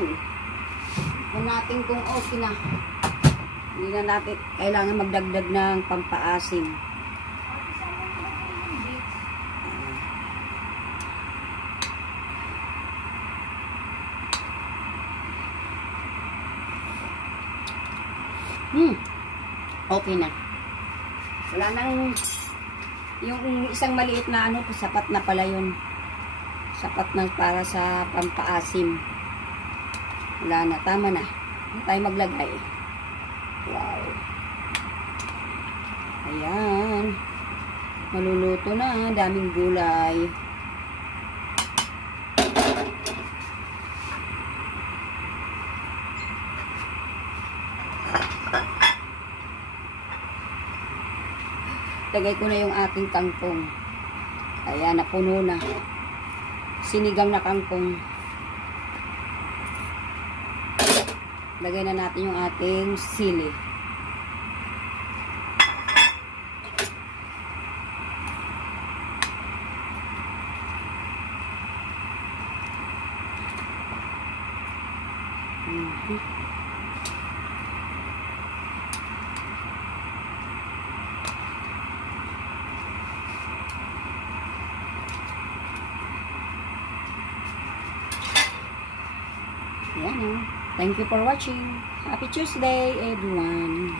Ayan. Kung natin kung okay na. Hindi na natin kailangan magdagdag ng pampaasim. Okay na. Wala nang yung isang maliit na ano, sapat na pala yun. Sapat na para sa pampaasim. Wala na, tama na. Hindi tayo maglagay. Wow. Ayan. Maluluto na, daming gulay. Lagay ko na yung aking kangkong. Ayan, napuno na. Sinigang na kangkong. Lagay na natin yung ating sili. Ayan o. Thank you for watching. Happy Tuesday, everyone.